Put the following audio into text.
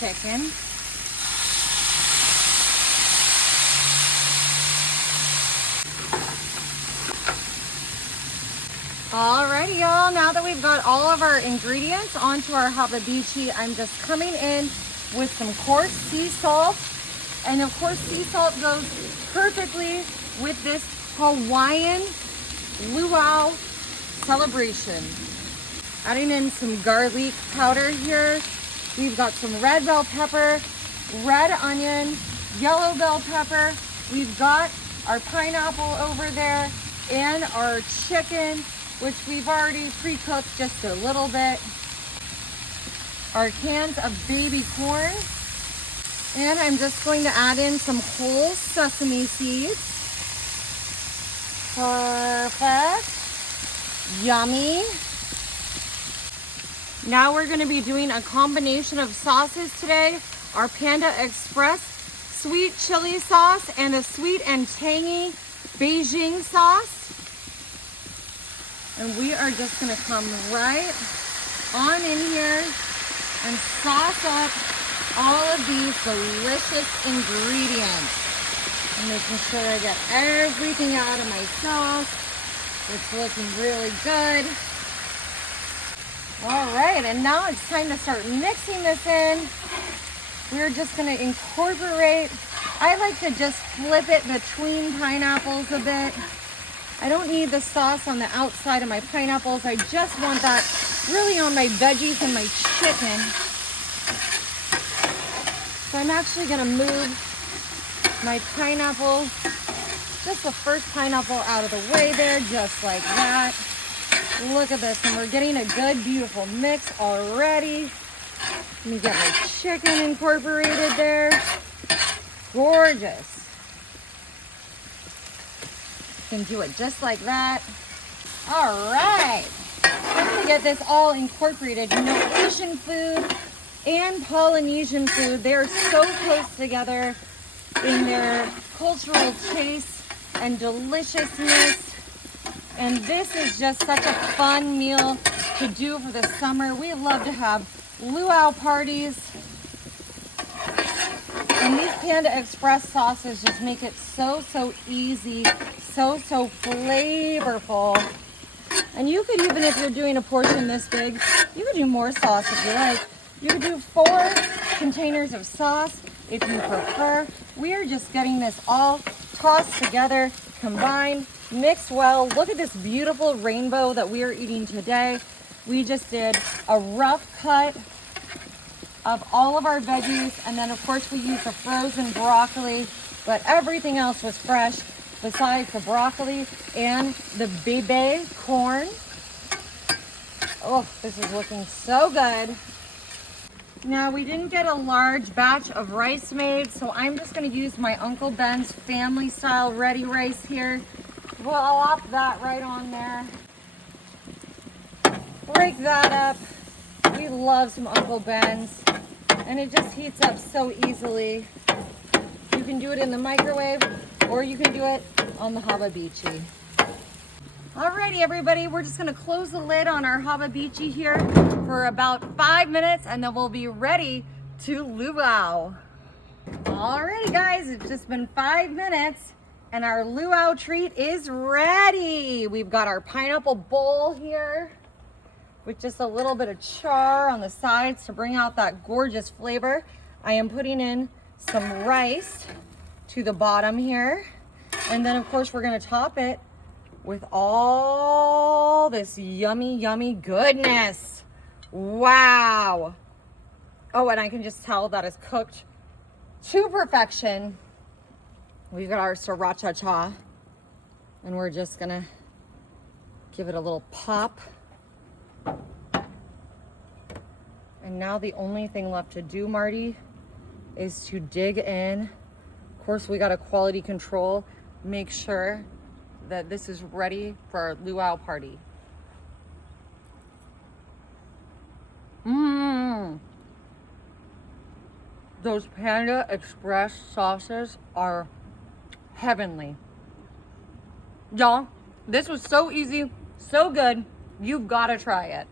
chicken. Alrighty, y'all, now that we've got all of our ingredients onto our hababichi, I'm just coming in with some coarse sea salt. And of course, sea salt goes perfectly with this Hawaiian luau celebration. Adding in some garlic powder here. We've got some red bell pepper, red onion, yellow bell pepper. We've got our pineapple over there and our chicken, which we've already pre-cooked just a little bit. Our cans of baby corn. And I'm just going to add in some whole sesame seeds. Perfect. Yummy. Now we're going to be doing a combination of sauces today. Our Panda Express sweet chili sauce and a sweet and tangy Beijing sauce. And we are just going to come right on in here and sauce up all of these delicious ingredients. I'm making sure I get everything out of my sauce. It's looking really good. All right, and now it's time to start mixing this in. We're just gonna incorporate, I like to just flip it between pineapples a bit. I don't need the sauce on the outside of my pineapples. I just want that really on my veggies and my chicken. So I'm actually gonna move my pineapple, just the first pineapple out of the way there, just like that. Look at this, and we're getting a good, beautiful mix already. Let me get my chicken incorporated there. Gorgeous. Can do it just like that. All right. We're gonna get this all incorporated. You know, Asian food and Polynesian food, they're so close together in their cultural taste and deliciousness. And this is just such a fun meal to do for the summer. We love to have luau parties. And these Panda Express sauces just make it so easy, so flavorful. And you could, even if you're doing a portion this big, you could do more sauce if you like. You could do 4 containers of sauce if you prefer. We are just getting this all tossed together, combined, mixed well. Look at this beautiful rainbow that we are eating today. We just did a rough cut of all of our veggies, and then of course we used the frozen broccoli, but everything else was fresh besides the broccoli and the baby corn. Oh, this is looking so good. Now, we didn't get a large batch of rice made, so I'm just going to use my Uncle Ben's family style ready rice here. Plop that right on there. Break that up. We love some Uncle Ben's, and it just heats up so easily. You can do it in the microwave, or you can do it on the hababichi. Alrighty, everybody, we're just gonna close the lid on our hababichi here for about 5 minutes, and then we'll be ready to luau. Alrighty, guys, it's just been 5 minutes, and our luau treat is ready. We've got our pineapple bowl here with just a little bit of char on the sides to bring out that gorgeous flavor. I am putting in some rice to the bottom here, and then of course we're gonna top it with all this yummy goodness. Wow. Oh, and I can just tell that it's cooked to perfection. We've got our sriracha, and we're just gonna give it a little pop. And now the only thing left to do, Marty, is to dig in. Of course, we got a quality control. Make sure that this is ready for our luau party. Those Panda Express sauces are heavenly. Y'all, this was so easy, so good. You've got to try it.